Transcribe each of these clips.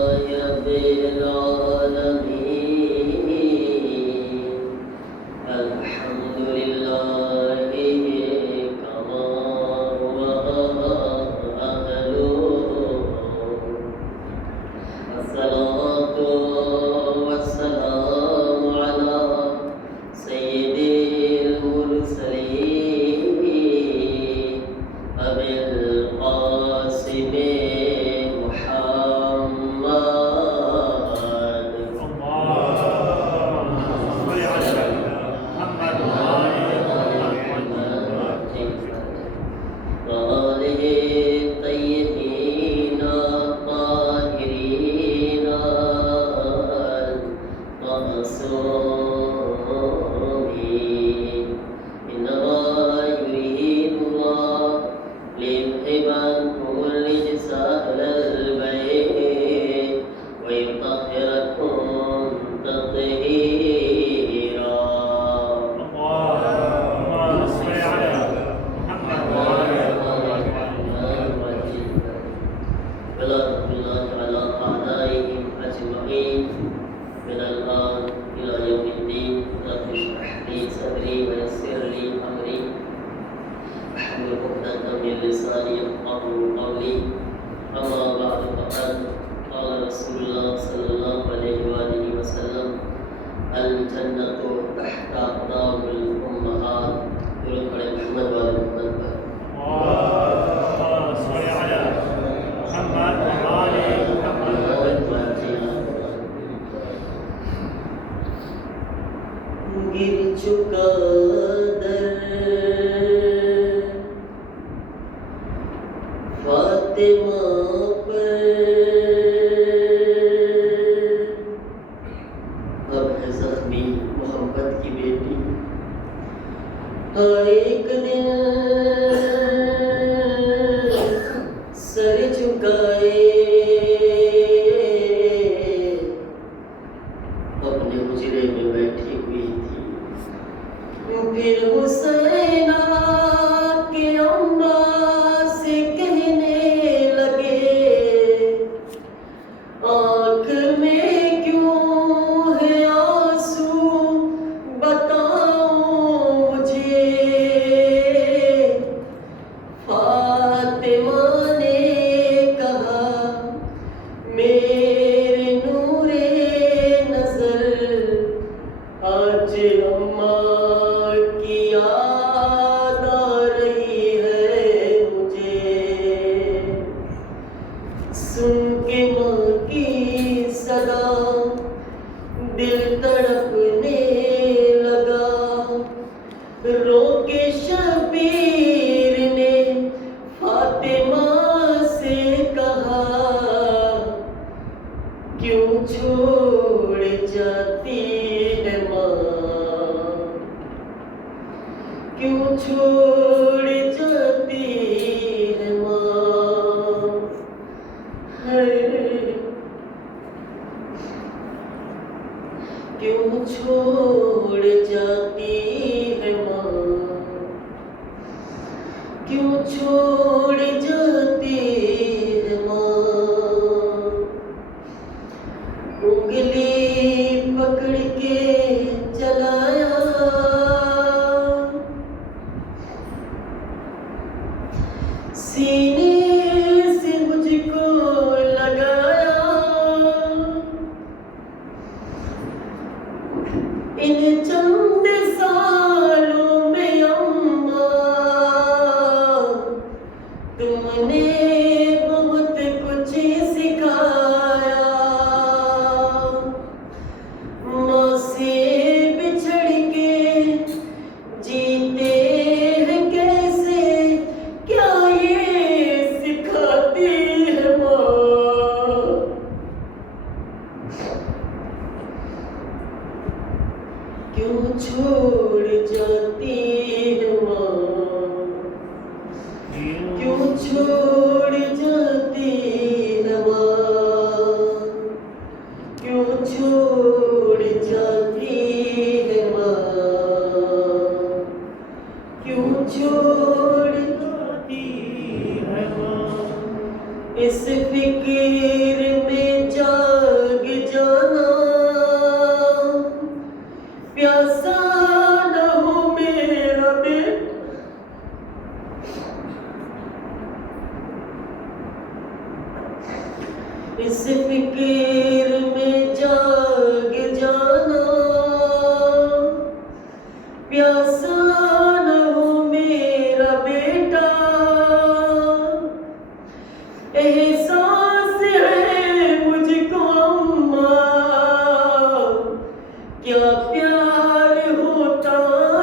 رب العالمين الحمد لله كما هو أهله الصلاة والسلام على سيد المرسلين أبي القاسم الجنة تحت أقدام الأمهات يقول محمد وآل محمد اللهم صل على محمد وآل محمد गिर चुका दर फातिमा पर अब है जख्मी मोहब्बत की बेटी हर एक दिन सर झुकाए अपने हुजरे में बैठी हुई थी फिर हुसैना के अम्मा से कहने लगे आँख में क्यों है आंसू बताओ मुझे फातिमा ने कहा मेरे नूरे नजर आज अम्मा की याद आ रही है मुझे सुन के माँ की सदा दिल तड़पने लगा रो के शबीर ने फातिमा से कहा क्यों छोड़ जाती है माँ क्यों छोड़ जाती है माँ क्यों छोड़ जाती है माँ क्यों छोड़ जाती है माँ उंगली पकड़ के चलाया सीने से मुझको लगाया इन चंद सालों में अम्मा तुमने बहुत कुछ सिखाया माँ से बिछड़ के जीते हैं कैसे क्या ये सिखाती है माँ क्यों छोड़ जाती है माँ क्यों छोड़ जाती है माँ क्यों छोड़ जाती है माँ क्यों छोड़ जाती है माँ इस फिक्र में जा इस फिक्र में जाग जाना, प्यासा न हो मेरा बेटा, एहसास है मुझको अम्मा, क्या प्यार होता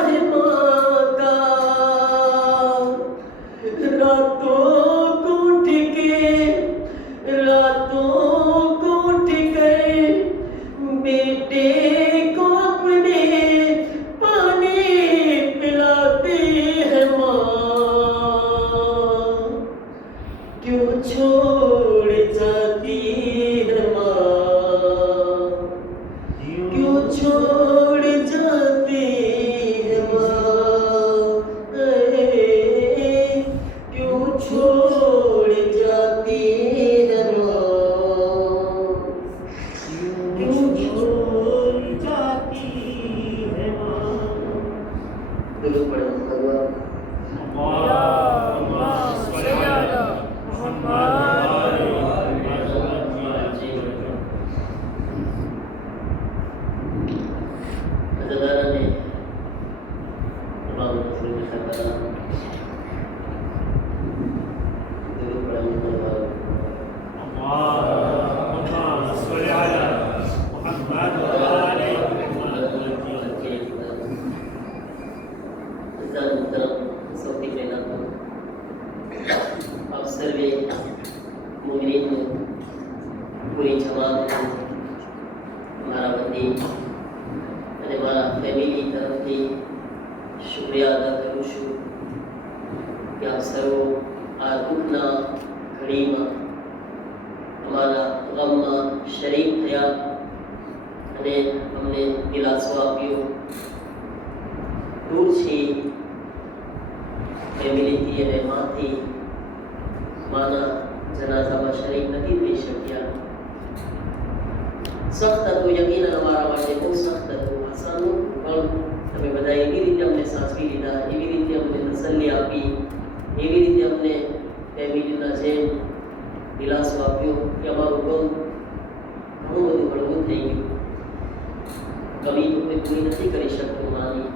है माँ का। रातों को उठ के बेटे को अपने पानी पिलाती है माँ, क्यों छोड़ जाती है माँ, क्यों छोड़ जाती है माँ, क्यों छोड़ जाती है माँ, क्यों छोड़ जाती है माँ। दुरूद पढ़ो भगवान। अज़ादारा ने इमाम रसूल ने फरमाया, दुरूद पढ़ो भगवान। आप सर्वे मुमिनीन को, पूरी जमात को, हमारा वती અને મારા ફેમિલી તરફથી શુક્રિયા અદા કરું છું કે આપ સર્વો આ દુઃખના ઘડીમાં અમારા ગમમાં શરીક થયા અને અમને દિલાસો આપ્યો. દૂર છે ફેમિલીથી અને માથી માના જનાઝામાં શરીક નથી થઈ શક્યા. સખ્ત હતું, યકીનન અમારા માટે બહુ સખ્ત હતું. આસાનું પણ તમે બધા એવી રીતે અમને સાચવી લીધા, એવી રીતે અમને તસલ્લી આપી, એવી રીતે અમને ફેમિલીના જેમ દિલાસો આપ્યો કે અમારું ગમ ઘણું બધું હળવું થઈ ગયું. કમી તો કોઈ પૂરી નથી કરી શકતું માની,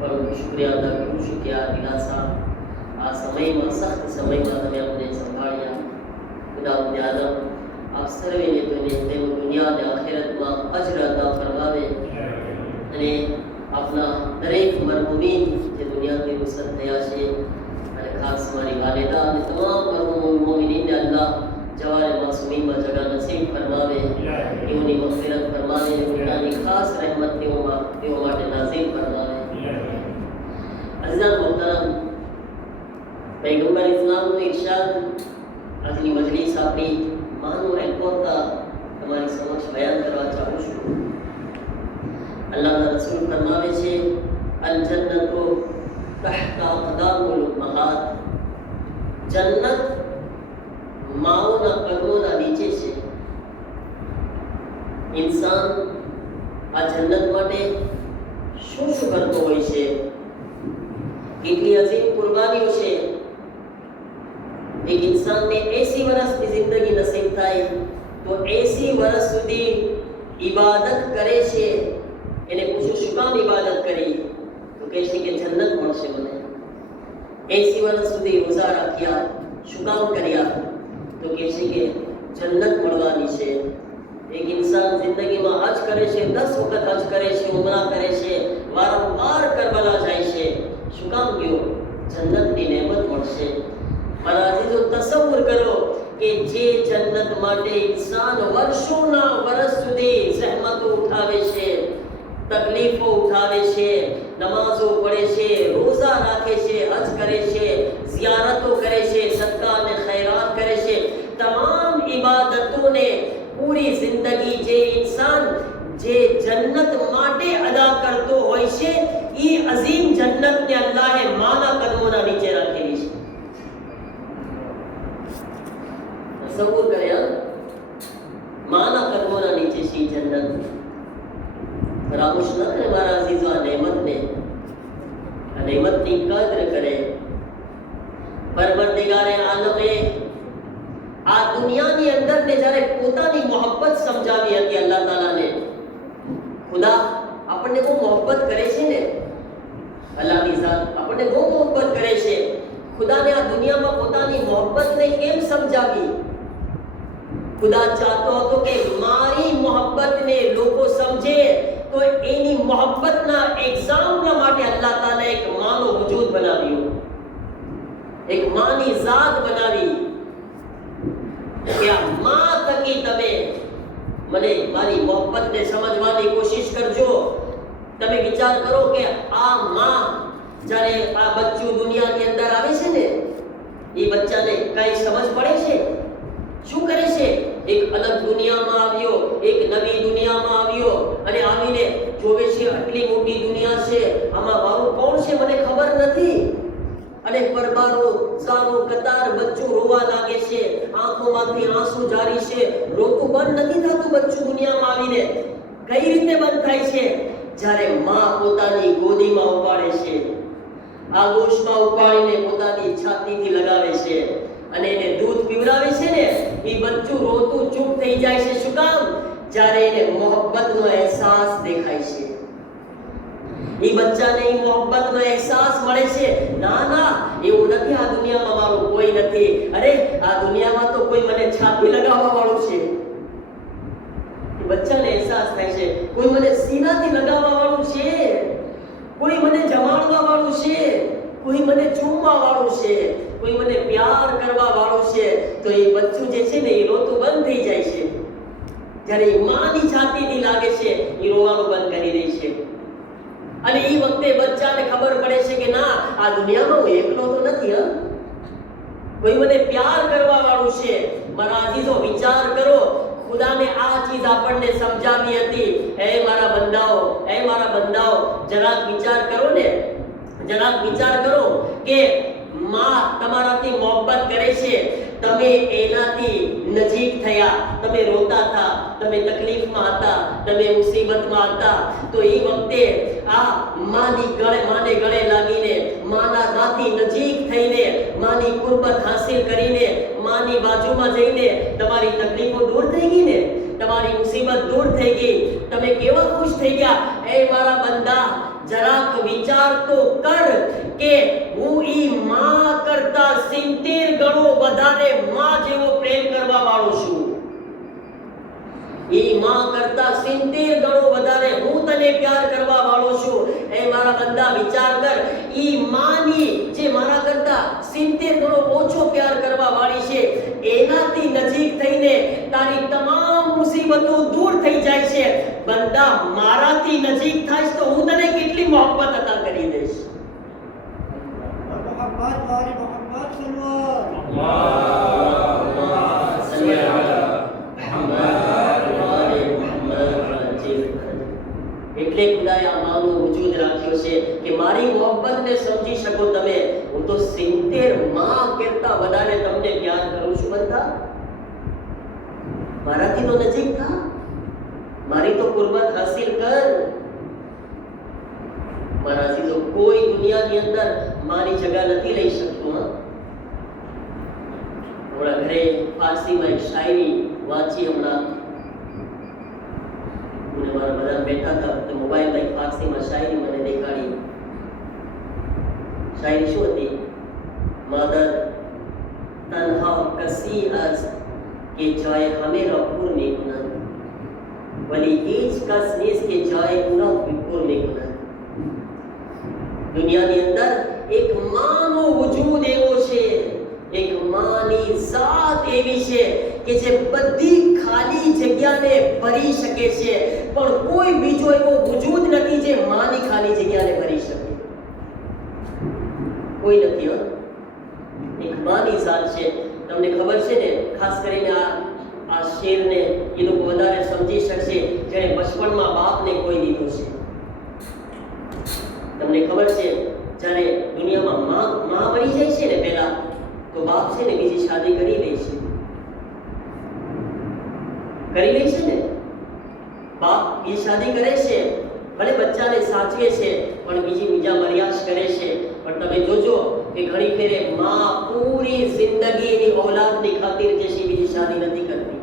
પરંતુ શુક્રિયા અદા કરું છું કે આ દિલાસા આ સમયમાં, સખ્ત સમયમાં તમે અમને સંભાળ્યા. ખુદાવંદ આદમ आप सर्वे ने तेम दुनिया ने आखिरत में अजर अदा फरमावे અને આપના દરેક મરહૂમીન જે દુનિયાથી મુસદ થયા છે અને ખાસ મારી વાલિદા અને તમામ મરહૂમ મોમિનીનને અલ્લાહ જવારે માસૂમીનમાં જગા નસીબ ફરમાવે, તેઓની મગફિરત ફરમાવે, પોતાની ખાસ રહેમત તેઓ માટે નાઝિલ ફરમાવે. અઝીઝાન મોહતરમ, પૈગંબર ઇસ્લામનો ઇરશાદ આજની મજલિસ આપણી માનો એકોતા તમારી સમક્ષ બયાન કરવા ચાહું છું. અલ્લાહના રસૂલ ફરમાવે છે, અલ જન્નતુ તહતા અકદામુલ ઉમ્મહાત, જન્નત માઓના કદમોના નીચે છે. ઇન્સાન આ જન્નત માટે શું શું કરતો હોય છે, કેટલી અઝીમ કુરબાનીઓ છે. एक इंसान ने 80 वर्ष की जिंदगी नसीब थाय तो 80 वर्ष सुधी इबादत करे छे. એને પૂછ્યું શું કામ ઇબાદત કરી, તો કહે છે કે જન્નત મળશે મને. 80 વર્ષ સુધી રોઝા રાખ્યા, શું કામ કર્યા, તો કહે છે કે જન્નત મળવાની છે. એક ઇન્સાન જિંદગીમાં હજ કરે છે, 10 વખત હજ કરે છે, ઉમરા કરે છે, વારંવાર કરબલા જાય છે, શું કામ ગયો, જન્નતની નેમત મળશે. મારા અજીજો તસવ્વુર કરો કે જે જન્નત માટે ઇન્સાન વર્ષોના વર્ષ સુધી જહેમતો ઉઠાવે છે, તકલીફો ઉઠાવે છે, નમાઝો પડે છે, રોઝા રાખે છે, હજ કરે છે, ઝિયારતો કરે છે, સદકા અને ખૈરાત કરે છે, તમામ ઇબાદતોને પૂરી જિંદગી જે ઇન્સાન જે જન્નત માટે અદા કરતો હોય છે, એ અઝીમ જન્નતને અલ્લાહે માના કદમોના નીચે રાખેલી છે. तसव्वुर કર્યા, માના કદમોના નીચે છે જન્નત. ફરામોશ ન કરે મારા અઝીઝો આ નેમતને, આ નેમતની કદર કરે. પરવરદિગારે આલમે આ દુનિયાની અંદર ને જ્યારે પોતાની મોહબ્બત સમજાવી હતી અલ્લાહ તાલાને, ખુદા આપણને બહુ મોહબ્બત કરે છે ને, અલ્લાહની ઝાત આપણને બહુ મોહબ્બત કરે છે. ખુદાને આ દુનિયામાં પોતાની મોહબ્બતને કેમ સમજાવી? ખુદા ચાહતો હતો કે મારી મોહબ્બતને લોકો સમજે, તો એની મોહબ્બતના એક્ઝામ્પલ માટે અલ્લાહ તાલા એક માનો વજૂદ બનાવ્યો, એક માની ઝાત બનાવી કે આ માં થકી તમે મને મારી મોહબ્બતને સમજવાની કોશિશ કરજો. તમે વિચાર કરો કે આ માં જ્યારે આ બચ્ચું દુનિયાની અંદર આવે છે ને, એ બચ્ચાને કઈ સમજ પડે છે? શું કરે છે? એક અલગ દુનિયામાં આવ્યો, એક નવી દુનિયામાં આવ્યો અને આવીને જોવે છે આટલી મોટી દુનિયા છે, આમાં મારું કોણ છે મને ખબર નથી. અને પરબારો સારો કતાર બચ્ચું રોવા લાગે છે, આંખોમાંથી આંસુ જારી છે, રોતું બંધ નથી થતું બચ્ચું દુનિયામાં આવીને. કઈ રીતે બંધ થાય છે? જ્યારે માં પોતાની ગોદીમાં ઉપાડે છે, આગોશમાં ઉપાડીને પોતાની છાતીથી લગાવે છે અને એને દૂધ પીવડાવે છે ને, એ બચ્ચું રોતું ચૂપ થઈ જાય છે. શું કામ? જ્યારે એને મોહબ્બતનો અહેસાસ દેખાય છે, એ બચ્ચાને એ મોહબ્બતનો અહેસાસ મળે છે. ના ના, એવું નથી, આ દુનિયામાં મારું કોઈ નથી. અરે આ દુનિયામાં તો કોઈ મને છાતી લગાવવા વાળું છે. એ બચ્ચાને અહેસાસ થાય છે કોઈ મને સીનાથી લગાવવા વાળું છે, કોઈ મને જમાડવા વાળું છે, કોઈ મને ચૂમવા વાળું છે, કોઈ મને પ્યાર કરવા વાળું છે. તો એ બચ્ચું જે છે ને, એ રોતું બંધ થઈ જાય છે. જ્યારે એ માની છાતીથી લાગે છે, એ રોવાનું બંધ કરી દે છે. અને એ વખતે બચ્ચાને ખબર પડે છે કે ના, આ દુનિયામાં હું એકલો તો નથી, હા, કોઈ મને પ્યાર કરવા વાળું છે. મારા અજીઝો, વિચાર કરો, ખુદાને આ ચીજ આપણને સમજાવી હતી. હે મારા બંદાઓ, જરાક વિચાર કરો ને, જરાક વિચાર કરો કે માં તમારાથી મોહબ્બત કરે છે, તમે એનાથી નજીક થયા, તમે રોતા હતા, તમે તકલીફમાં હતા, તમે મુસીબતમાં હતા, તો એ વખતે આ માને ગળે લાગીને, માથી નજીક થઈને, માની કુરબત હાસિલ કરીને, માની બાજુમાં જઈને તમારી તકલીફો દૂર થઈ ગઈ ને, તમારી મુસીબત દૂર થઈ ગઈ. તમે કેવા ખુશ થઈ ગયા. એ મારા બંદા, જરાક વિચાર તો કર કે હું ઈ માં કરતા 70 ગણો વધારે માં જેવો પ્રેમ કરવા વાળો છું. ઈ માં કરતા 70 ગણો વધારે હું તને પ્યાર કરવા વાળો છું. એ મારા બંદા, વિચાર કર, ઈ માની જે મારા કરતા 70 ગણો ઓછો પ્યાર કરવા વાળી છે, એનાથી નજીક થઈને તારી તમામ મુસીબતો દૂર થઈ જાય છે. બંદા, મારાથી નજીક થાય તો હું તને કેટલી મોહબ્બત અતા કરી દઈશ. मोहब्बत वाली मोहब्बत सलवार એટલે ખુદાએ આ માનું વજૂદ રાખ્યો છે કે મારી મોહબ્બતને સમજી શકો તમે. હું તો 70 માં કરતા વધારે તમને પ્યાર કરું છું. બંદા, મારાથી તો નજીક થા, મારી તો કુરબત હાસિલ કર. મારા અજીઝો, કોઈ દુનિયાની અંદર મારી જગ્યા નથી લઈ શકતું. હમણાં ઘરે ફારસીમાં એક શાયરી વાંચી. હમણાં મારા બધા બેઠા હતા તો મોબાઈલમાં એક ફારસીમાં શાયરી મને દેખાડી. શાયરી શું હતી? માદર તન્હા કસી az કે જાય હમેરા પૂર મેકુનદ, વલી हीच कस नीस के जाए पूरा पूर मेकुनद. દુનિયાની અંદર એક માનો વજૂદ એવો છે, એક માની ઝાત એવી છે કે જે બધી ખાલી જગ્યાને ભરી શકે છે, પણ કોઈ બીજો એવો વજૂદ નથી જે માની ખાલી જગ્યાને ભરી શકે. કોઈ નથી. એક માની ઝાત છે. તમને ખબર છે ને, ખાસ કરીને આ શેરને એ લોકો વધારે સમજી શકશે જેણે બચપણમાં બાપને કોઈ દીધો છે. તમને ખબર છે, જ્યારે દુનિયામાં માં મરી જાય છે ને પહેલા, તો બાપ છે ને બીજી શાદી કરી લે છે. ને બાપ એ શાદી કરે છે, ભલે બચ્ચાને સાચવે છે, પણ બીજા મર્યાદ કરે છે. પણ તમે જોજો, કે ઘણી ફેરે માં પૂરી જિંદગી એની ઔલાદની ખાतिर જેસી બીજી શાદી નથી કરતી.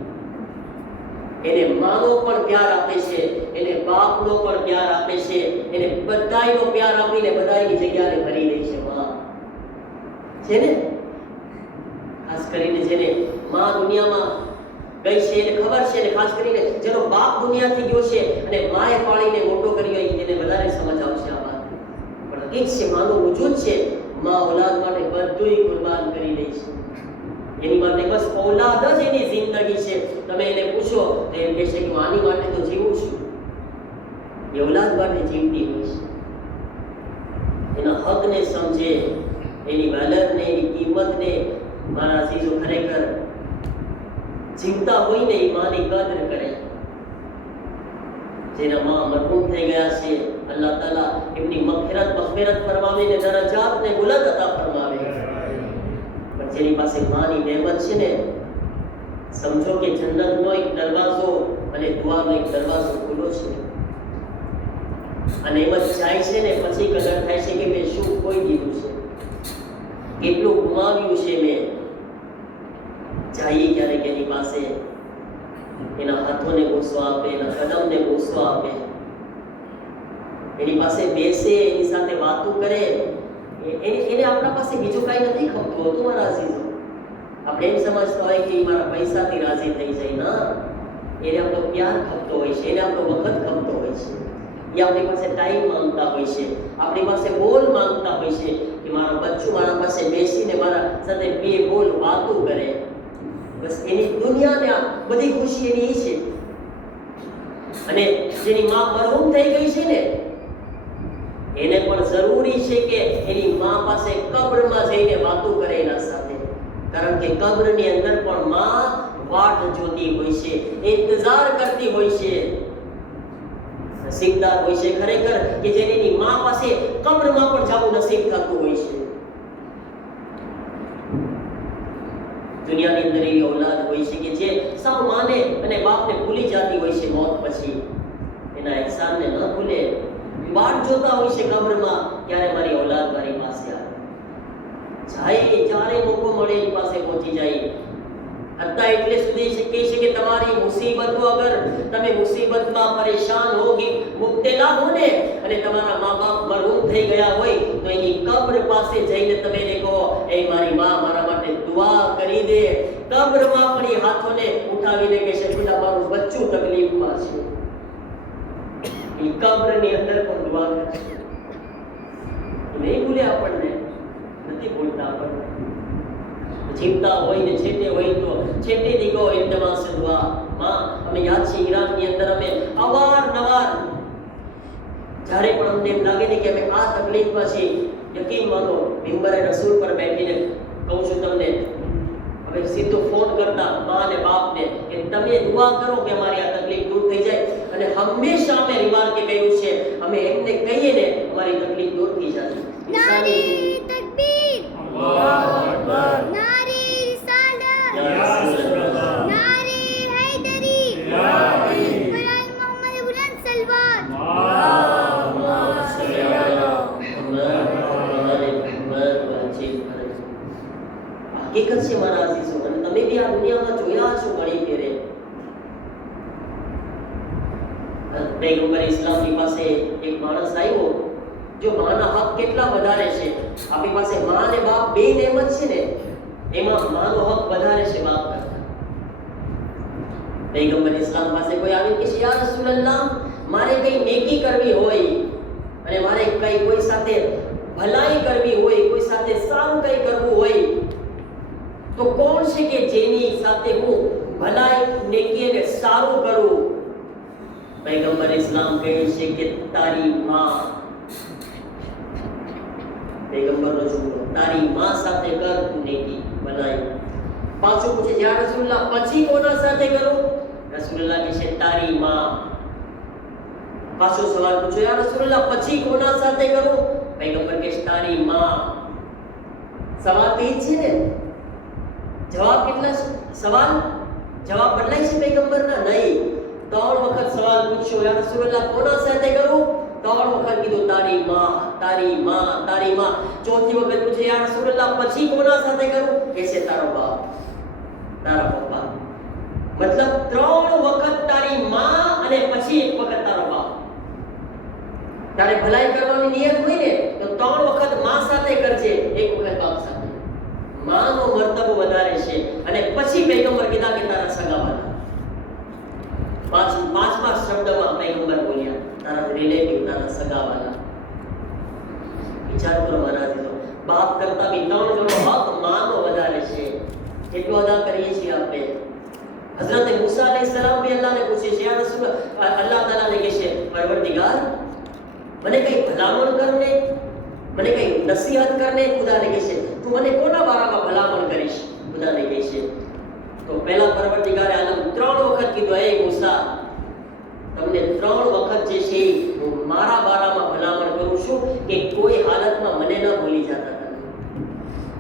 એને માનો પણ પ્યાર આપે છે, એને બાપનો પણ પ્યાર આપે છે, એને બધાયનો પ્યાર આપીને બધાયની જગ્યાને ભરી દે છે. માં છે ને, ખાસ કરીને જેને માં દુનિયામાં ગઈ છે એને ખબર છે, અને ખાસ કરીને જેનો બાપ દુનિયાથી ગયો છે અને માએ પાળીને મોટો કર્યો એને વધારે સમજ આવશે આ વાત. પણ એક છે માનું વજૂદ છે, માં ઔલાદ માટે બધુંય કુરબાન કરી દે છે. એની માટે બસ ઔલાદ જ એની જિંદગી છે. તમે એને પૂછો તો એમ કહેશે કે આની માટે તો જીવું છું. એ ઔલાદ માટે જીવતી હોય છે. એના હકને સમજે, એની વેલ્યુને, એની કિંમતને મારા અઝીઝો ખરેખર જીવતા હોય ને એ માની કદર કરે. જેના માં મરહૂમ થઈ ગયા છે, અલ્લાહ તાલા એમની મગફિરત ફરમાવે ને દરજાતને બુલંદ અતા ફરમાવે. પણ જેની પાસે માની નહેમત છે ને, સમજો કે જન્નતનો એક દરવાજો અને દુઆનો એક દરવાજો ખુલ્લો છે. અને એમ જ જાય છે ને પછી કદર થાય છે કે મેં શું ખોઈ દીધું છે, કેટલું ગુમાવ્યું છે મેં. જઈએ ક્યારેક એની પાસે, એના હાથોને બોસો આપે, એના કદમને બોસો આપે, એની પાસે બેસે, એની સાથે વાતો કરે. એને આપણા પાસે બીજું કાંઈ નથી ખપતું હોતું મારા અઝીઝો. આપણે એમ સમજતા હોય કે મારા પૈસાથી રાજી થઈ જાય. ના, એને આપણો પ્યાર ખપતો હોય છે, એને આપણો વખત ખપતો હોય છે. એ આપણી પાસે ટાઈમ માંગતા હોય છે, આપણી પાસે બોલ માંગતા હોય છે કે મારા બચ્ચું મારા પાસે બેસીને મારા સાથે બે બોલ વાતો કરે. બસ એની દુનિયાને બધી ખુશી એની છે. અને જેની માં મરહૂમ થઈ ગઈ છે ને, એને પણ જરૂરી છે કે એની માં પાસે કબ્રમાં જઈને વાતો કરે એના સાથે. કારણ કે કબ્રની અંદર પણ માં વાટ જોતી હોય છે, ઇંતજાર કરતી હોય છે. નસીબદાર હોય છે ખરેખર કે જેની માં પાસે કબ્રમાં પણ જવું નસીબ થતું હોય છે. દુનિયાની અંદર એવી ઔલાદ હોય છે કે જે સાવ માને અને બાપને ભૂલી જતી હોય છે મોત પછી. એના એહસાનને ન ભૂલે, વાટ જોતા હોય છે કબ્રમાં ક્યારે મારી ઔલાદ મારી પાસે આવે. જાય જ્યારે મોકો મળે એની પાસે પહોંચી જાય. હત્તા એટલે સુધી કહે છે કે તમારી મુસીબતો અગર તમે મુસીબતમાં પરેશાન હો કે મુબ્તલા હો ને, અને તમારા મા બાપ મરહૂમ થઈ ગયા હોય તો એની કબ્ર પાસે જઈને તમે એને કહો, એ મારી માં મારા માટે દુઆ કરી દે. કબ્રમાં પણ એ હાથોને ઉઠાવીને કહેશે, બેટા મારું બચ્ચું તકલીફમાં છે. એ કબ્રની અંદર પણ દુઆ કરશે. નહીં ભૂલે આપણને, નથી ભૂલતા આપણને. જીવતા હોય ને છેટે હોય તો છેટે દીકો ઇલ્તમાસ દુઆ. માં અમે યાદ છે ઈરાનની અંદર અમે અવારનવાર જ્યારે પણ અમને એમ લાગે ને કે અમે આ તકલીફમાં છીએ, યકીન માનો મિંબરે રસૂલ પર બેઠીને કહું છું તમને, હવે સીધો ફોન કરતા મા અને બાપને કે તમે દુઆ કરો કે અમારી આ તકલીફ દૂર થઈ જાય. અને હંમેશા અમે રિમાર્કે કહ્યું છે, અમે એમને કહીએ ને અમારી તકલીફ દૂર થઈ જાય. नारे तकबीर, अल्लाहु अकबर, नारे रिसालत, या रसूल अल्लाह, नारे हैदरी, या अली, फराज मोहम्मद बुलंद सलवात। अल्लाहुम्मा सल्ली अला હકીકત છે મારા અઝીઝો, અને તમે બી આ દુનિયામાં જોયા છો ઘણી ફેરે. પૈગંબર ઇસ્લામની પાસે એક માણસ આવ્યો, જો માના હક કેટલા વધારે છે. આપણી પાસે માં અને બાપ બે નેમત છે ને, એમાં માનો હક વધારે છે બાપ કરતા. પૈગંબર ઇસ્લામ પાસે કોઈ આવી કે યા રસૂલલ્લાહ, મારે કઈ નેકી કરવી હોય અને મારે કઈ કોઈ સાથે ભલાઈ કરવી હોય, કોઈ સાથે સારું કઈ કરવું હોય, તો કોણ છે કે જેની સાથે હું ભલાઈ, નેકી અને સારું કરું? પૈગંબર ઇસ્લામ કહે છે કે તારી માં. પૈગંબરનો જુમલો, તારી માં સાથે કર તું નેકી ભલાઈ. પાછું પૂછે યા રસૂલલ્લાહ, પછી કોના સાથે કરું? રસૂલલ્લાહ કહે છે તારી માં. પાછો સવાલ પૂછો યા રસૂલલ્લાહ, પછી કોના સાથે કરું? પૈગંબર કહે છે તારી માં. સવાલ તો છે ને, જવાબ કેટલા છે? સવાલ જવાબ બદલાય છે પૈગંબરના? નહીં. 3 વખત સવાલ પૂછ્યો યા રસૂલલ્લાહ, કોના સાથે કરું? ત્રણ વખત કીધું તારી માં, તારી માં, તારી માં. ચોથી વખત પૂછે યા રસૂલલ્લાહ પછી કોના સાથે કરું? કે છે તારો બાપ, તારા પપ્પા. મતલબ ત્રણ વખત તારી માં અને પછી એક વખત તારો બાપ. તારે ભલાઈ કરવાની નિયત હોય ને તો ત્રણ વખત માં સાથે કરજે, એક વખત બાપ સાથે. માનો મર્તબો વધારે છે અને પછી પૈગંબર કીધા કે તારા સગાવાલા. પાંચમા શબ્દમાં પૈગંબર બોલ્યા તારા રિલેટિવ, તારા સગાવાલા. વિચાર કરો મહારાજ, તો બાપ કરતા બી 3 ગણો હક માનો વધારે છે. કેટલો અદા કરીએ છીએ આપણે. હઝરત મૂસા અલૈહિસ્સલામ બી અલ્લાહને પૂછે છે, યા રસૂલ, અલ્લાહ તાલાને કહે છે પરવરદિગાર મને કઈ ભલામણ કરને, મને કઈ નસીહત કરને. ખુદાને કહે છે તું મને કોના બારામાં ભલામણ કરીશ? ખુદાને કહે છે તો પહેલા પરવરદિગારે આલમ 3 વખત કીધું, એ મૂસા તમને 3 વખત જે છે હું મારા બારામાં ભલામણ કરું છું કે કોઈ હાલતમાં મને ન ભૂલી જતા તમે,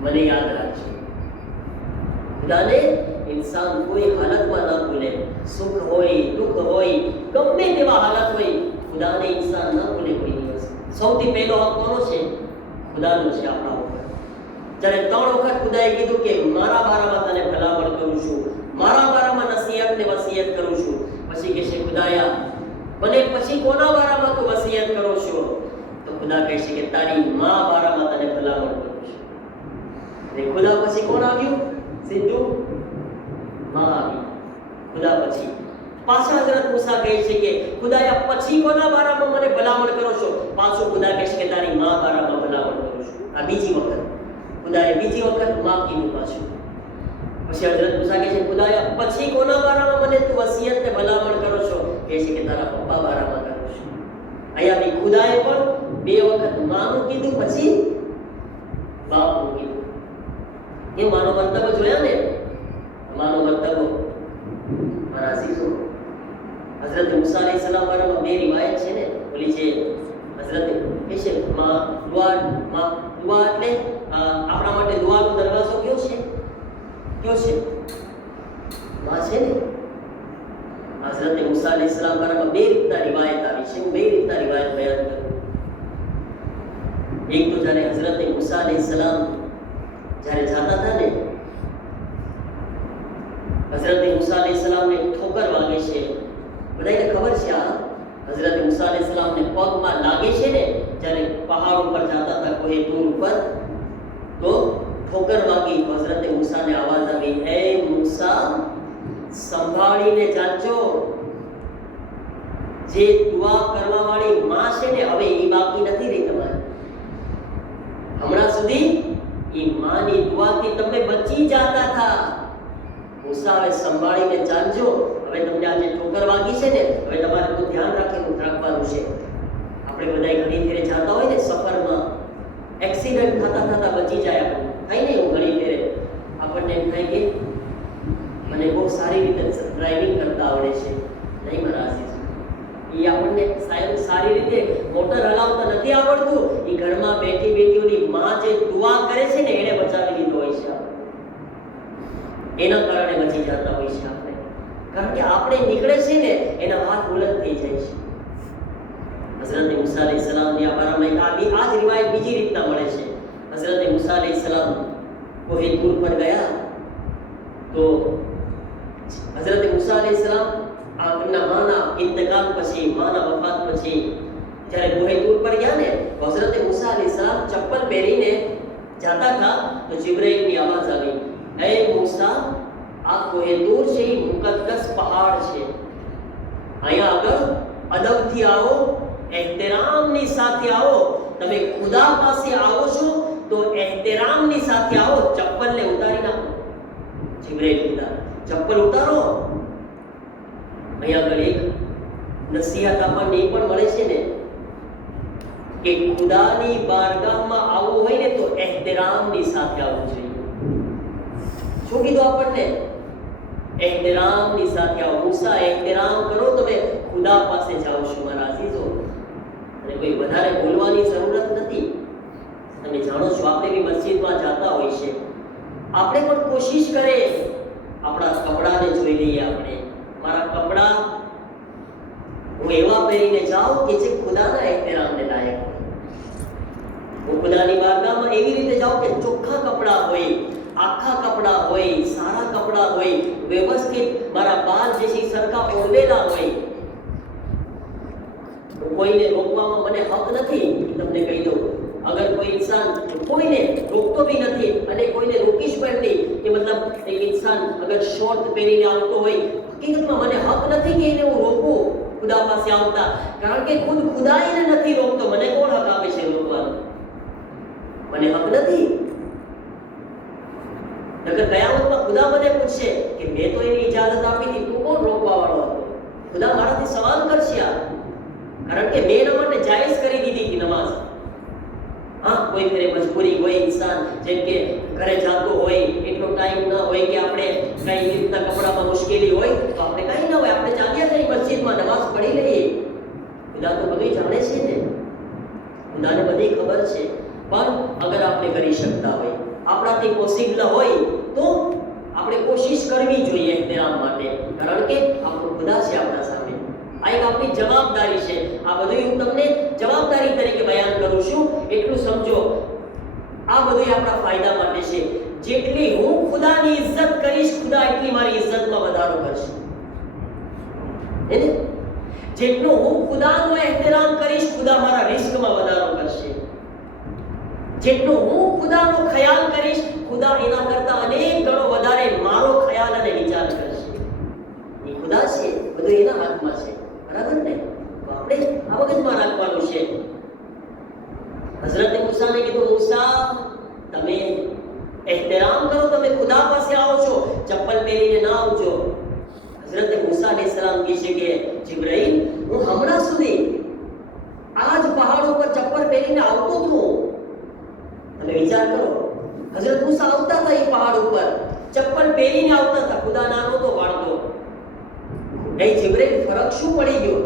મને યાદ રાખજો. ખુદાને ઇન્સાન કોઈ હાલતમાં ન ભૂલે. સુખ હોય, દુઃખ હોય, ગમે તેવા હાલત હોય, ખુદાને ઇન્સાન ન ભૂલે કોઈ દિવસ. સૌથી પહેલો હક કોનો છે? ખુદાનો છે આપણા ઉપર. જ્યારે 3 વખત ખુદાએ કીધું કે મારા બારામાં તને ભલામણ કરું છું, મારા બારામાં નસીહત ને વસિયત કરું છું, પછી કહેશે ખુદાયા મને પછી કોના બારામાં તું વસિયત કરો છો? તો ખુદા કહેશે કે તારી માં બારામાં તને ભલામણ કરું છું. અને ખુદા પછી કોણ આવ્યું? સીધું માં આવી. ખુદા પછી પાછા હઝરત મૂસા કહે છે કે ખુદાયા પછી કોના બારામાં મને ભલામણ કરો છો? પાછો ખુદા કહે છે કે તારી માં બારામાં ભલામણ કરું છું. આ બીજી વખત ખુદાએ બીજી વખત માં કીધું પાછું. પછી હઝરત મૂસા કહે છે ખુદાયા પછી કોના બારામાં મને તું વસિયત ને ભલામણ કરો છો? કહે છે કે તારા પપ્પા બારામાં કરું છું. અહીંયા બી ખુદાએ પણ 2 વખત માનું કીધું, પછી બાપનું કીધું. એ માનો મર્તબો જોયા ને, માનો મર્તબો. મારા અઝીઝો, હઝરત મૂસા અલૈહિસ્સલામ બારામાં 2 રિવાયત છે ને. બોલી છે હઝરત કહે છે માં દુઆ એટલે આપણા માટે દુઆનો દરવાજો કયો છે? કયો છે? માં છે ને. હઝરત મૂસા અલૈહિસ્સલામ બારામાં 2 રીતના રિવાયત આવી છે. હું 2 રીતના રિવાયત બયાન કરું. એક તો જ્યારે હઝરત મૂસા અલૈહિસ્સલામ જ્યારે જાતા હતા ને, હઝરત મૂસા અલૈહિસ્સલામને ઠોકર વાગે છે. બધાને ખબર છે આ હઝરત મૂસા અલૈહિસ્સલામને પગમાં લાગે છે ને, જ્યારે પહાડ ઉપર જાતા હતા કોઈ દૂર ઉપર, તો ઠોકર વાગી. તો હઝરત મૂસાને આવાજ આવી, હે મૂસા સંભાળીને જાજો. જે દુઆ કરવા વાળી માં છે ને, હવે એ બાકી નથી રહી તમારે. હમણાં સુધી એ માની દુઆથી તમે બચી જતા હતા. મૂસા હવે સંભાળીને ચાલજો. હવે તમને આજે ઠોકર વાગી છે ને, હવે તમારે તો ધ્યાન રાખવાનું છે. આપણે બધા ઘણી ફેરે જાતા હોય ને સફરમાં, એક્સિડન્ટ થતા બચી જાય આપણું. થાય ને એવું ઘણી ફેરે આપણને એમ થાય કે મને બહુ સારી રીતે ડ્રાઇવિંગ કરતા આવડે છે. નહીં મારા આશીષ, એ આપણને સારી રીતે મોટર હલાવતા નથી આવડતું. એ ઘરમાં બેઠી બેઠીઓની માં જે દુઆ કરે છે ને, એને બચાવી લીધો હોય છે. એના કારણે બચી જતા હોય છે આપણે. કારણ કે આપણે નીકળે છે ને, એના હાથ બુલંદ થઈ જાય છે. હઝરત મૂસા અલૈહિસ્સલામની આ બારામાં આ જ રિવાયત બીજી રીતના મળે છે. હઝરત મૂસા અલૈહિસ્સલામ કોહે તૂર પર ગયા તો હઝરત મૂસા અલૈહિસ્સલામ એમના માના ઇંતકાલ પછી, માના વફાત પછી જ્યારે કોહે તૂર પર ગયા ને, તો હઝરત મૂસા અલૈહિસ્સલામ ચપ્પલ પહેરીને જાતા હતા તો જિબ્રાઈલની આવાજ આવી, હે મૂસા આ કોહે તૂર છે એ મુકદ્દસ પહાડ છે. અહીંયા આગળ અદબથી આવો, એહતરામની સાથે આવો. તમે ખુદા પાસે આવો છો તો એહતરામની સાથે આવો. ચપ્પલને ઉતારી નાખો. જિબ્રાઈલ કીધા ચપ્પલ ઉતારો. અહીંયા આગળ એક નસીહત આપણને એ પણ મળે છે ને કે ખુદાની બારગાહમાં આવવું હોય ને તો એહતરામની સાથે આવવું જોઈએ. શું કીધું આપણને? એહતરામની સાથે આવો. મૂસા એહતરામ કરો, તમે ખુદા પાસે જાઓ છો મારા અઝીઝો. અને કોઈ વધારે બોલવાની જરૂરત નથી. તમે જાણો છો આપણે બી મસ્જિદમાં જાતા હોય છે, આપણે પણ કોશિશ કરે આપણા કપડાને જોઈ લઈએ. આપણે મારા કપડા, હું હું એવા પહેરીને જાઉં કે જે ખુદાના એહતરામને લાયક હોય. હું ખુદાની બારગાહમાં એવી રીતે જાઉં કે ચોખ્ખા કપડાં હોય, આખા કપડાં હોય, સારા કપડાં હોય, વ્યવસ્થિત મારા બાલ જે છે સરખા ઓળવેલા હોય. કોઈને રોકવામાં મને હક નથી, તમને કહી દઉં. અગર કોઈ ઇન્સાન કોઈને રોકતો બી નથી અને કોઈને રોકીશ પણ નહીં કે મતલબ એક ઇન્સાન અગર શોર્ટ પહેરીને આવતો હોય, હકીકતમાં મને હક નથી કે એને હું રોકું ખુદા પાસે આવતા, કારણ કે ખુદ ખુદા એને નથી રોકતો. મને કોણ હક આપે છે રોકવાનો? મને હક નથી. અગર કયામતમાં ખુદા મને પૂછશે કે મેં તો એની ઇજાજત આપી હતી, તું કોણ રોકવા વાળો હતો? ખુદા મારાથી સવાલ કરશે આ, કારણ કે મેં એના માટે જાયઝ કરી દીધી હતી નમાઝ. હા, કોઈ ફેરે મજબૂરી હોય, ઇન્સાન જેમ કે ઘરે જાતો હોય, એટલો ટાઈમ ન હોય કે આપણે કઈ રીતના કપડામાં મુશ્કેલી હોય તો આપણે કઈ ન હોય, આપણે ચાલ્યા જઈએ મસ્જિદમાં નમાઝ પઢી લઈએ. ખુદા તો બધું જાણે છે ને, ખુદાને બધી ખબર છે. પણ અગર આપણે કરી શકતા હોય, આપણાથી પોસિબલ હોય તો આપણે કોશિશ કરવી જોઈએ એહતરામ માટે, કારણ કે આપણો ખુદા છે આપણા સામે. આ એક આપણી જવાબદારી છે. આ બધું હું તમને જવાબદારી તરીકે બયાન કરું છું. એટલું સમજો, આ બધું આપણા ફાયદા માટે છે. જેટલી હું ખુદાની ઇજ્જત કરીશ, ખુદા એટલી મારી ઇજ્જતમાં વધારો કરશે. જેટલું હું ખુદાનો એહતરામ કરીશ, ખુદા મારા રિસ્કમાં વધારો કરશે. જેટલું હું ખુદાનો ખ્યાલ કરીશ, ખુદા એના કરતા અનેક ગણો વધારે મારો ખ્યાલ અને વિચાર કરશે. એ ખુદા છે, બધું એના હાથમાં છે. બરાબર ને? તો આપણે આ મગજમાં રાખવાનું છે. હઝરત મૂસાને કીધું, મૂસા તમે એહતરામ કરો, તમે ખુદા પાસે આવો છો, ચપ્પલ પહેરીને ના આવજો. હઝરત મૂસા અલૈહિસ્સલામ કહે છે કે જિબ્રાઈલ, હું હમણાં સુધી આ જ પહાડ ઉપર ચપ્પલ પહેરીને આવતો હતો. તમે વિચાર કરો, હઝરત મૂસા આવતા હતા એ પહાડ ઉપર, ચપ્પલ પહેરીને આવતા હતા. ખુદા નાનો તો વાળતો. નહીં જિબ્રાઈલ, ફરક શું પડી ગયો?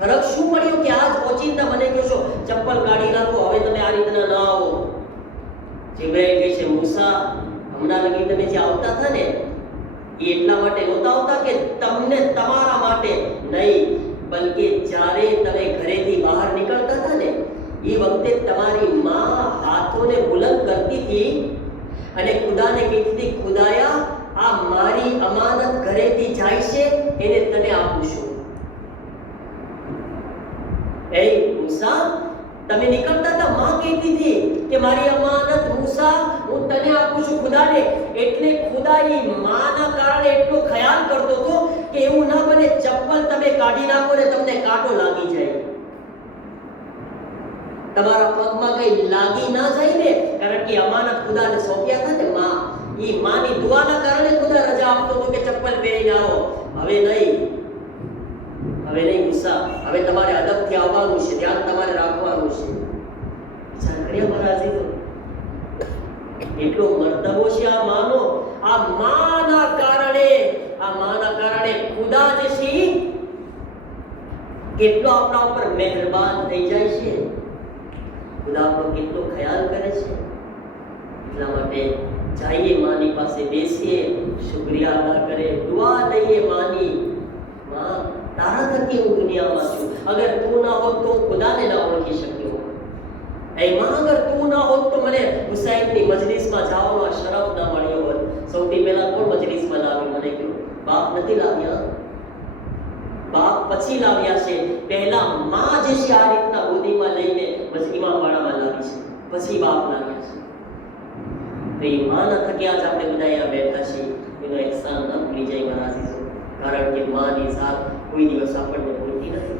ફરક શું પડ્યો કે આજ ઓચિંતા મને કહો છો ચપ્પલ કાઢી નાખો, હવે તમે આ રીતના ના આવો? જિબ્રાઈલ કહે છે, મૂસા હમણાં લગી તમે જે આવતા હતા ને, એ એટલા માટે નહોતા આવતા કે તમને તમારા માટે નહીં, બલકે જ્યારે તમે ઘરેથી બહાર નીકળતા હતા ને, એ વખતે તમારી માં હાથોને બુલંદ કરતી હતી અને ખુદાને કહેતી હતી, ખુદાયા આ મારી અમાનત ઘરેથી જાય છે, એને તને આપું છું. એ મૂસા તમે નીકળતા હતા, માં કહેતી હતી કે મારી અમાનત મૂસા હું તને આપું છું ખુદાને. એટલે ખુદાની માના કારણે એટલો ખ્યાલ કરતો હતો કે એવું ના બને ચપ્પલ તમે કાઢી નાખો ને તમને કાંટો લાગી જાય, તમારા પગમાં કઈ લાગી ના જાય ને, કારણ કે અમાનત ખુદાને સોંપ્યા હતા ને માં. ઈ માની દુઆના કારણે ખુદા રજા આપતો હતો કે ચપ્પલ પહેરીને આવો. હવે નહીં મૂસા, હવે તમારે અદબથી આવવાનું છે, ધ્યાન તમારે રાખવાનું છે. વિચાર કર્યા મારા અઝીઝો, એટલો મર્તબો છે આ માનો. આ માના કારણે ખુદા જે છે કેટલો આપણા ઉપર મહેરબાન થઈ જાય છે. ખુદા આપણો કેટલો ખ્યાલ કરે છે. એટલા માટે જઈએ માની પાસે, બેસીએ, શુક્રિયા અદા કરે, દુઆ લઈએ માની. માં તારા થકી હું દુનિયામાં છું. અગર તું ના હોત તો ખુદાને ના ઓળખી શક્યો. એ માં અગર તું ના હોત તો મને હુસૈનની મજલિસમાં જવાનો આ શરફ ના મળ્યો હોત. સૌથી પહેલા કોણ મજલિસમાં લાવ્યું? મને કહ્યું, બાપ નથી લાવ્યા, બાપ પછી લાવ્યા છે. પહેલા માં જે છે આ રીતના ગોદીમાં લઈને ઇમામવાડામાં લાવી છે, પછી બાપ લાવ્યા છે. તો એ માના થકી આજ આપણે બધા અહીંયા બેઠા છીએ. એનો અહેસાન ના ભૂલી જાય મારા અઝીઝો, કારણ કે માની સાથ કોઈ દિવસ આપણને ભૂલતી નથી.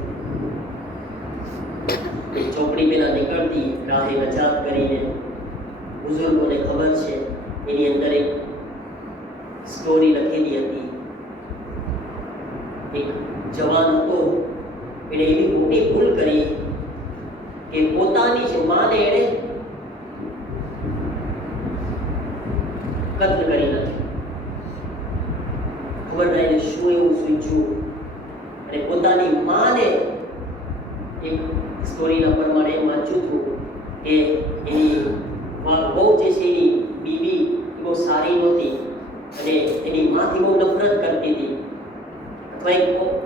ચોપડી પેલા નીકળતી રાહે નજાત કરીને, બુઝુર્ગોને ખબર છે, એની અંદર એક સ્ટોરી લખેલી હતી. એક જવાન હતો, એને એવી મોટી ભૂલ કરી કે પોતાની જ માને એણે કત્લ કરી નાખી. ખબર નહીં શું એવું સૂચ્યું, અને પોતાની માને એક સ્ટોરીના પ્રમાણે એમ વાંચ્યું હતું કે એની બહુ જે છે એની બીવી બહુ સારી નહોતી અને એની માથી બહુ નફરત કરતી હતી, અથવા એક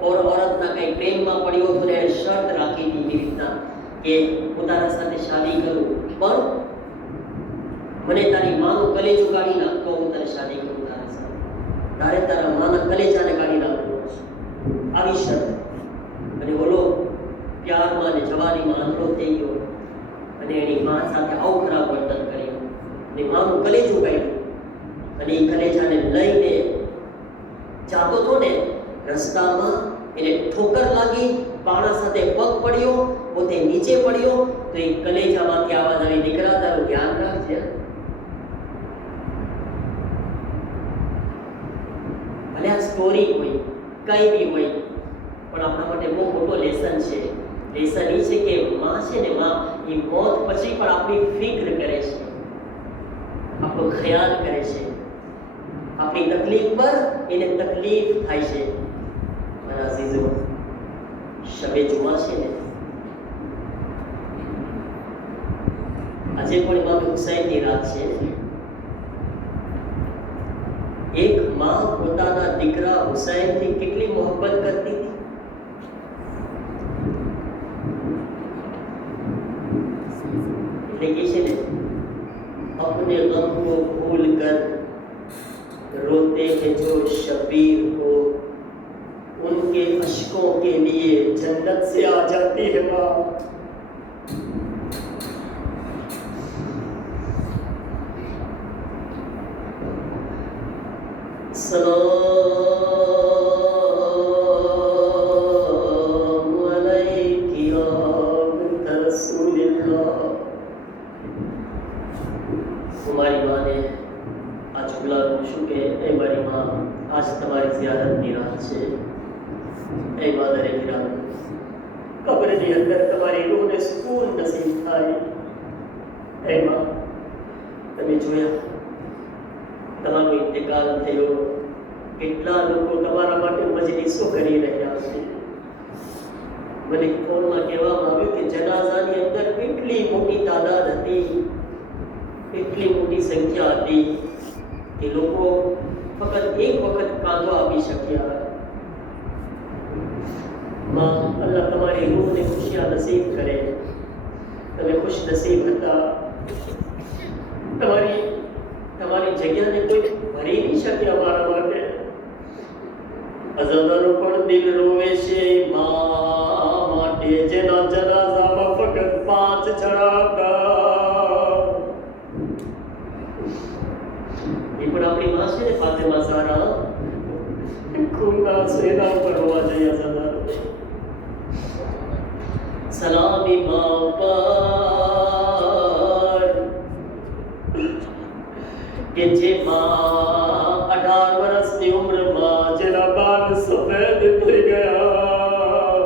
ઓરતના કંઈ પ્રેમમાં પડ્યો હતો ને એને શરત રાખી હતી એવી રીતના કે હું તારા સાથે શાદી કરું, પણ મને તારી માનું કલેજું કાઢી નાખ તો હું તને શાદી કરું તારા સાથે. તારે તારા માના કલેજાને કાઢી નાખવું છે, આવી શરત. અને બોલો પ્યારમાં અને જવાનીમાં અંધળો થઈ ગયો અને એની મા સાથે આવું ખરાબ વર્તન કર્યું અને માનું કલેજું કાઢ્યું અને એ કલેજાને લઈને જાતો હતો ને રસ્તામાં એને ઠોકર લાગી, પાણા સાથે પગ પડ્યો, પોતે નીચે પડ્યો તો એ કલેજામાંથી આવાજ આવી, દીકરા તારું ધ્યાન રાખજે. ભલે આ સ્ટોરી હોય કઈ બી હોય પણ આપણા માટે બહુ મોટો લેસન છે. લેસન એ છે કે માં છે ને માં એ મોત પછી પણ આપણી ફિક્ર કરે છે, આપણો ખ્યાલ કરે છે, આપણી તકલીફ પર એને તકલીફ થાય છે. મારા અઝીઝો, શબે જુમા છે ને આજે પણ ઇમામ હુસૈનની રાત છે. એક માં પોતાના દીકરા હુસૈનથી કેટલી મોહબ્બત કરતી હતી. એટલે કે છે ને अपने गम को भूल कर रोते हैं जो शबीर को, उनके अश्कों के लिए जन्नत से आ जाती है माँ. सलाम अलैकी या बिन्त रसूलिल्लाह. हमारी माँ ने आज गुलाब पूछू के ए मारी माँ आज तुम्हारी ज़ियारत की रात है. ए मादर किराम कब्र के अंदर तुम्हारी रूह ने सुकून नसीब थाई. ए माँ તમે જોયા તમારો ઇંતકાલ થયો, કેટલા લોકો તમારા માટે મજલિસો કરી રહ્યા છે. મને ફોનમાં કહેવામાં આવ્યું કે જનાઝાની અંદર કેટલી મોટી તાદાદ હતી, એટલી મોટી સંખ્યા હતી કે લોકો ફક્ત એક વખત કાંદો આપી શક્યા. માં અલ્લાહ તમારી રૂહને ખુશિયા નસીબ કરે. તમે ખુશ નસીબ હતા. તમારી જગ્યાને કોઈ ભરી નહીં શકે અમારા માટે. અઝાદારો પણ દિલ રોવે છે માં માટે જેના જનાઝામાં ફક્ત 5 જણા હતા. પણ આપણી માં છે ને ફાતિમા ઝહરા ખૂનના સેના પર હોવા જોઈએ. અઝાદારો સલામી માં પર કે જે માં 18 વર્ષની ઉંમરમાં જેના બાલ સફેદ થઈ ગયા.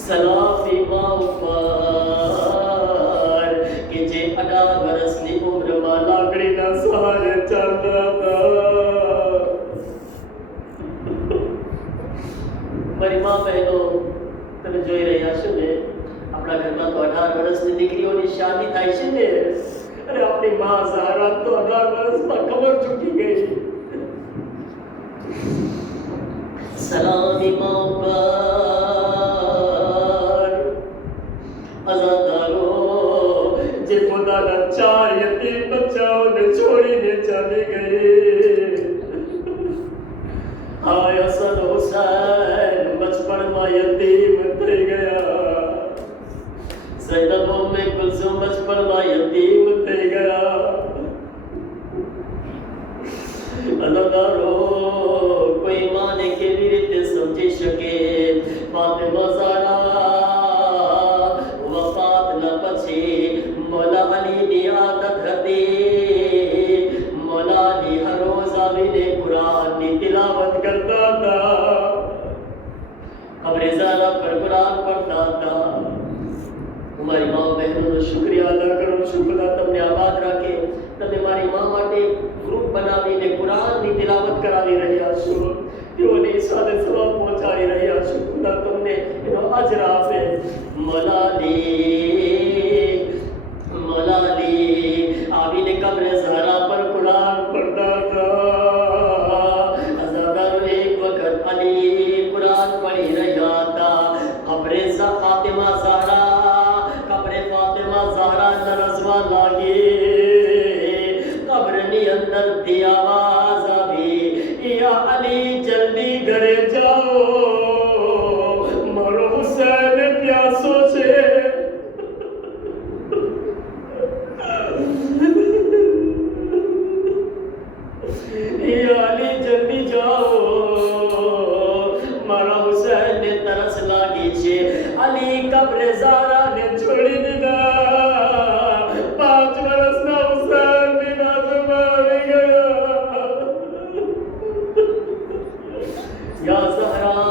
સલામી માં પર કે જે 18 વર્ષની ઉંમરમાં લાકડીના સહારે ચાલતા હતા. મારી મા બહેનો તમે જોઈ રહ્યા છો ને આપણા ઘરમાં તો 18 વર્ષની દીકરીઓની શાદી થાય છે ને. અરે આપણી માં ઝહરા તો 18 વર્ષમાં કબર ચૂકી ગઈ. સલામી માં પર અઝાદારો જે પોતાના 4 યતીમ બચ્ચાઓને છોડીને ચાલી ગઈ. હાય હસન હુસૈન બચપણમાં યતીમ થઈ ગયા. ज़ैनब उम्मे कुलसुम बचपणમાં યતીમ થઈ ગયા. અઝાદારો કોઈ માને કેવી રીતે સમજી શકે. ફાતિમા ઝહરા વફાતના પછી મોલા અલીની આદત હતી. મોલા અલી હર રોજ આવીને કુરાનની તિલાવત કરતા હતા. કબ્ર ઝહરા પર કુરાન પઢતા હતા. મારી મા બહેનોનો શુક્રિયા અદા કરું છું. ખુદા તમને આબાદ રાખે. તમે મારી મા માટે ગ્રુપ બનાવીને કુરાનની તિલાવત કરાવી રહ્યા છો, તેઓની સાથે સવાબ પહોંચાડી રહ્યા છો. ખુદા તમને એનો અજર આપે. મલાલી આવીને કબ્ર ઝહરા પર કુરાન પઢતા હતા. અઝાદારો એક વખત અલી કુરાન ઘરે જાઓ, મારો હુસૈન પ્યાસો છે. એ અલી જલ્દી જાઓ, મારા હુસૈનને તરસ લાગી છે. અલી કબ્રે ઝારાને છોડી દીધા. 5 વર્ષના હુસૈનની બાજુમાં આવી ગયા. યા ઝહરા,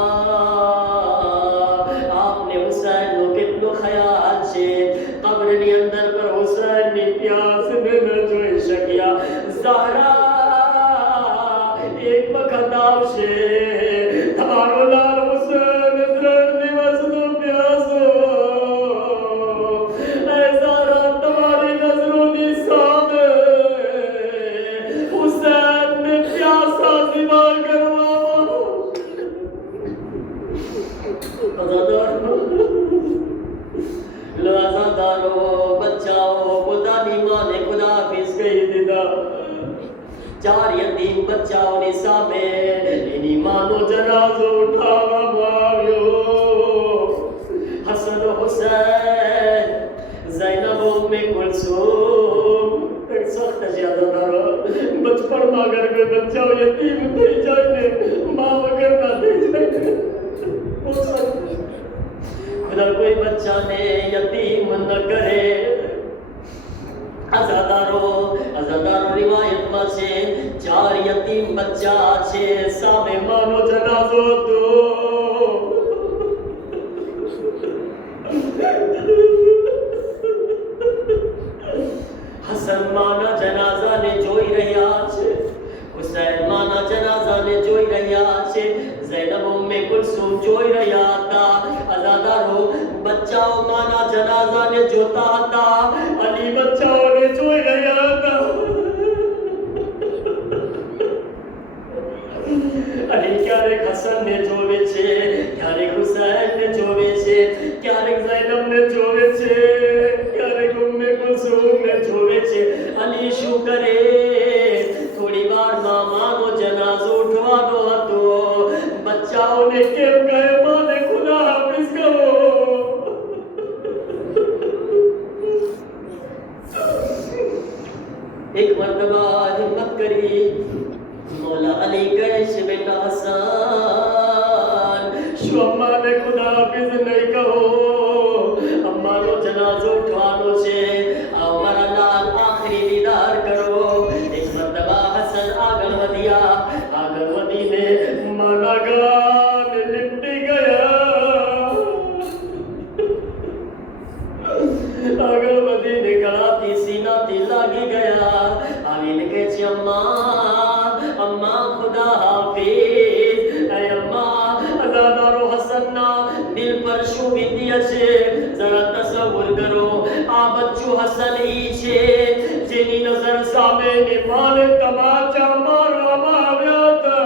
આપને હુસૈનનો કેટલો ખ્યાલ છે. કબ્રની અંદર પર હુસૈનની પ્યાસને ન જોઈ શક્યા. ઝહરા, એક વખત આવશે તમારો લાલ હુસૈન 3 દિવસનો પ્યાસો. એ ઝહરા, તમારી નજરોની સામે હુસૈનને પ્યાસા સિવા કરવામાં અઝાદારો, બચ્ચાઓ પોતાની માને ખુદાફિઝ કહી દીધા. 4 યતીમ બચ્ચાઓની સામે એની માનો જનાઝો ઉઠાવવામાં આવ્યો. હસન હુસૈન, ઝૈનબ ઉમ્મે કુલસુમ. સખ્ત છે અઝાદારો. બચપણમાં અગર કોઈ બચ્ચાઓ યતીમ થઈ જાય ને, મા વગરના થઈ જાય, ખુદા કોઈ બચ્ચાને યતીમ ન કરે. અઝાદારો રિવાયતમાં છે 4 યતીમ બચ્ચા છે, સામે માનો જનાઝો હતો. હસન માના જનાઝાને જોઈ રહ્યા છે, હુસૈન માના જનાઝાને જોઈ રહ્યા છે, ઝૈનબ ઉમ્મે કુલસુમ જોઈ રહ્યા હતા. અઝાદારો, બચ્ચાઓ માના જનાઝાને જોતા હતા, અલી બચ્ચાઓને જોઈ રહ્યા હતા. અલી ક્યારેક હસનને જોવે છે, ક્યારેક હુસૈનને જોવે છે, ક્યારેક ઝૈનબને જોવે છે, ક્યારેક ઉમ્મે કુલસુમને જોવે છે. અલી શું કરે? થોડી વારમાં માનો જનાઝો ઉઠવાનો હતો. બચ્ચાઓને કેમ કહે માને ખુદા હાફિઝ કહો? એક મરતબા હિમ્મત કરી મૌલા અલી કહે છે, બેટા હસન, શું અમ્માને ખુદા હાફિઝ નહીં કહો? અમ્માનો જનાઝો ઉઠવાનો છે, આવો મારા લાલ આખરી દીદાર કરો. એક મરતબા હસન આગળ વધ્યા. આગળ વધીને માના ગાને લીપટી ગયા. આગળ વધીને ગળાથી સીનાથી લાગી ગયા. આવીને કહે છે, અમ્મા ખુદા હાફિઝ. એ અમ્મા, અઝાદારો હસનના દિલ પર શું વીતી હશે? જરા તસવ્વુર કરો. આ બચ્ચું હસન ઈ છે જેની નજર સામે એની માને તમાચા મારવામાં આવ્યા હતા.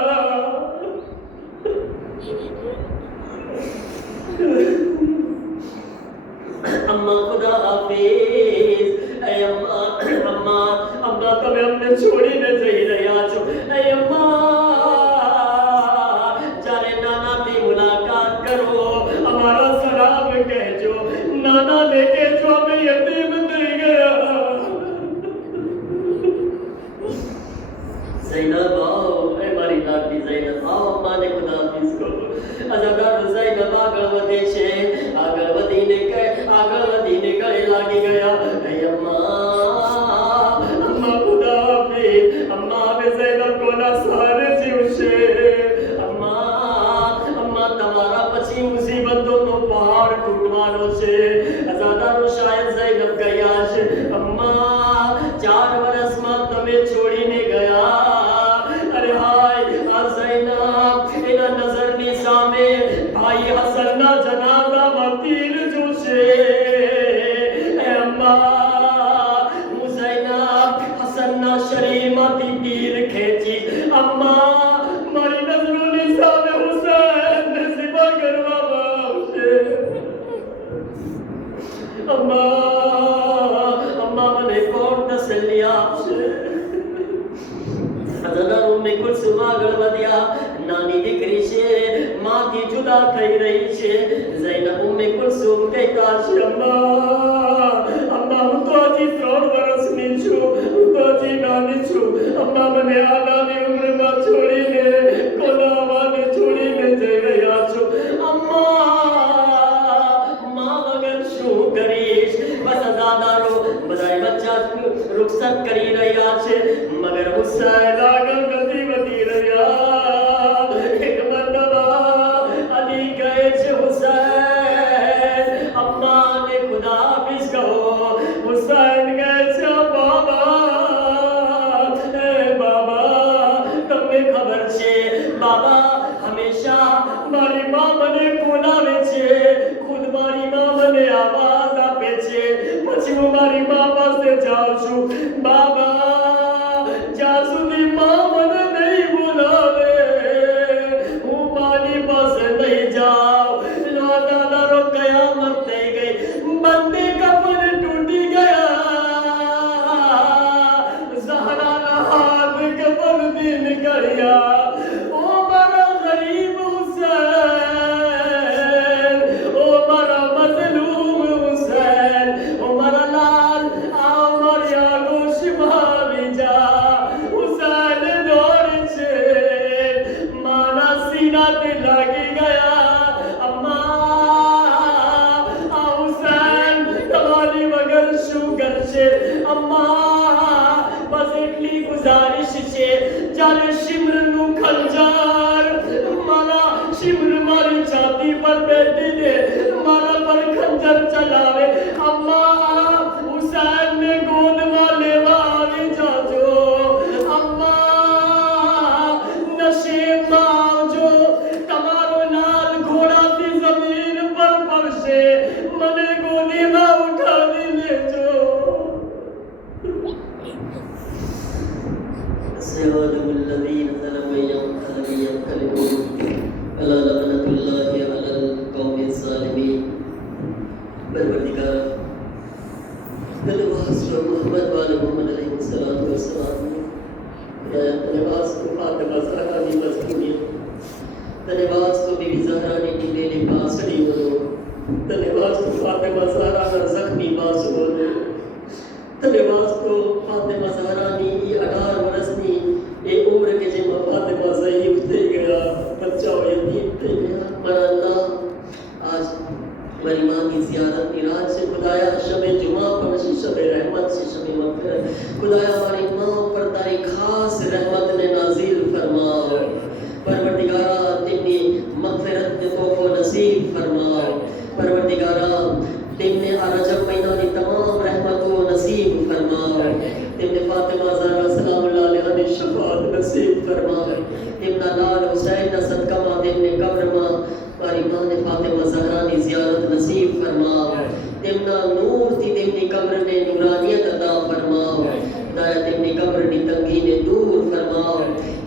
અમ્મા ખુદા હાફિઝ. એ અમ્મા, તમે અમને છોડીને જઈ રહ્યા છો. એ અમ્મા, જ્યારે નાનાથી મુલાકાત કરો, અમારા સલામ કહેજો. નાનાને કહેજો અમે યતીમ થઈ ગયા. ઝૈનબ આવો, એ મારી લાડલી ઝૈનબ આવો, અમ્માને ખુદા હાફિઝ કહો. અઝાદારો ઝૈનબ આગળ વધે છે. આગળ વધીને ગળે લાગી ગયા. એ અમ્મા ખુદા હાફિઝ. અમ્મા, હવે ઝૈનબ કોના સહારે જીવશે? અમ્મા, તમારા પછી મુસીબતોનો પહાડ તૂટવાનો છે. અઝાદારો, શાયદ ઝૈનબ ગયા છે. અમ્મા, 4 વર્ષમાં તમે છોડીને ગયા. અરે હાય, આ ઝૈનબ એના નજરની સામે ભાઈ હસનના જનાઝામાં તીર જોશે. એ અમ્મા, હું ઝૈનબ હસનના શરીરમાંથી તીર ખેંચી. અમ્મા, મારી નજરોની સામે હુસૈનને ઝિબા કરવામાં આવશે. અમ્મા, મને કોણ તસલ્લી આપશે? અઝાદારો ઉમ્મે કુલસુમ આગળ વધ્યા. નાની દીકરી છે, जुदा થઈ રહી છે ઝૈનબ ઉમ્મે કુલસુમ કહેતા છે અમ્મા હું તો હજી 3 વર્ષની છું હું તો હજી નાની છું અમ્મા મને આ નાની ઉંમરમાં છોડીને કોલાવાને છોડીને જઈ રહ્યા છો અમ્મા માં વગર શું કરીશ બસ અઝાદારો બધાય બચ્ચા રૂખસત કરી રહ્યા છે મગર હુસૈન આગળ નથી વધી રહ્યા એક મરતબા અલી કહે છે હુસૈન અમ્માને ખુદા હાફિઝ કહો હુસૈન કહે છે બાબા તમને ખબર છે બાબા હંમેશા મારી માં મને બોલાવે છે ખુદ મારી માં મને આવાજ આપે છે પછી હું મારી માં પાસે જાઉં છું બાબા જ્યાં સુધી માં મને નહીં બોલાવે હું મારી પાસે નહીં જાઉં દાદારો કયામત થઈ ગઈ બંને કપડ તૂટી ગયા ઝહરાના હાથ કપડથી નીકળ્યા ઓ મારા ગરીબ હુસૈન ઓ મારા મઝલૂમ હુસૈન ઓ મારા લાલ આ મારી આગોશમાં આવી જા હુસૈન દોડે છે મારા સીનાથી લાગી ગયા અમ્મા આ હુસૈન તમારી વગર શું કરશે અમ્મા બસ એટલી ગુજારિશ છે જ્યારે શિમરનું ખંજર શિમર મારી છાતી પર બેઠીને મારા પર ખંજર ચલાવે અમ્મા હુસૈનને ગોદમાં લેવા આવી જાજો અમ્મા નસીબમાં આવજો તમારો લાલ ઘોડાથી જમીન પર પડશે મને ગોદીમાં ઉઠાવી લેજો سيعلم الذين ظلموا يوم ينقلبون ألا لعنة الله على القوم الظالمين परवरदिगार धन्यवाद मोहम्मद वाले मोहम्मद अलैहिस्सलातु वस्सलाम धन्यवाद फातिमा ज़हरा की मज़कूरी धन्यवाद बीबी ज़हरा ने नीले लिबास ली बोलो धन्यवाद फातिमा ज़हरा का ज़ख्मी मासूम धन्यवाद फातिमा ज़हरा ने 18 વર્ષની એ ઉંમર કે જેમાં ફાતિમા ઝયીફ થઈ ગયા બચ્ચાઓ યતીમ થઈ ગયા મારા અલ્લાહ आज हमारी माँ की ज़ियारत की रात से खुदाया शब जुमा पर शब रहमत से शब मग़फ़िरत खुदाया हमारी माँ पर तारी खास रहमत ने नाज़िल फरमाओ परवरदिगारा तेरी मग़फ़िरत ने तोफ़ो नसीब फरमाओ परवरदिगारा तेमने रजब महीना की तमाम रहमतों नसीब फरमाओ तेमने फातिमा ज़हरा सलामुल्लाह अलैहा ने शफ़ाअत नसीब फरमाओ तेमना लाल हुसैन ना सदका मां तेमने कब्र मां मारी मां ने फातिमा ज़हरा की ज़ियारत नसीब फरमाओ तेमना नूर थी तेमनी कब्र ने नूरानियत अता फरमाओ दाया तेमनी कब्र की तंगी ने दूर फरमाओ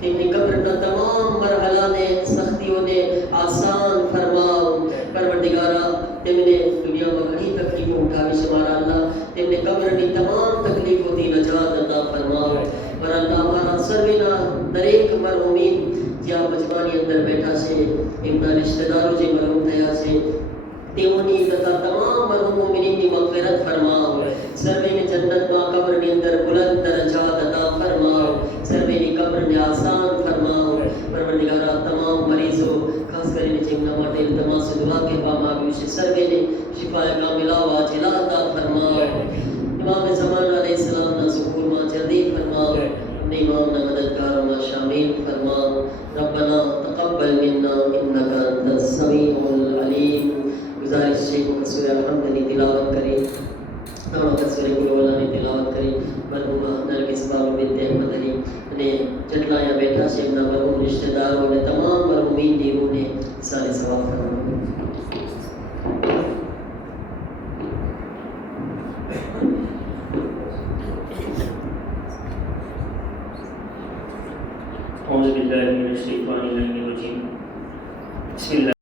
तेमनी कब्र ना तमाम मरहला ने सख्तियों ने आसान फरमाओ परवरदिगारा तेमने दुनिया में घणी तकलीफों उठावी से मारा अल्लाह तेमने कब्र की तमाम तकलीफों थी नजात अता फरमाओ पर अल्लाह हमारा सर्वेना दरेक मरहुमीन જ્યાં મજમાની અંદર બેઠા છે એમના રિશ્તેદારો જે મરહૂમ થયા છે તેઓની તથા તમામ મરહૂમ મોમિનીની મગફિરત ફરમાઓ સર્વેને જન્નતમાં કબ્રની અંદર બુલંદ દરજાત અતા ફરમાઓ સર્વેની કબ્રને આસાન ફરમાઓ પરવરદિગારા તમામ મરીઝો ખાસ કરીને જેમના માટે તમાસ દુઆ કહેવામાં આવ્યું છે સર્વેને શિફાએ કામિલા વાજિલા અતા ફરમાઓ ઇમામ ઝમાન અલૈહિસ્સલામના ઝુહૂરમાં જલ્દી ફરમાઓ इमाम ने मददगारों में शामिल फरमाओ रब्बना तक़ब्बल मिन्ना इन्नका अंतस समीउल अलीम गुजारिश है कि सूरह अल्हम्दुलिल्लाह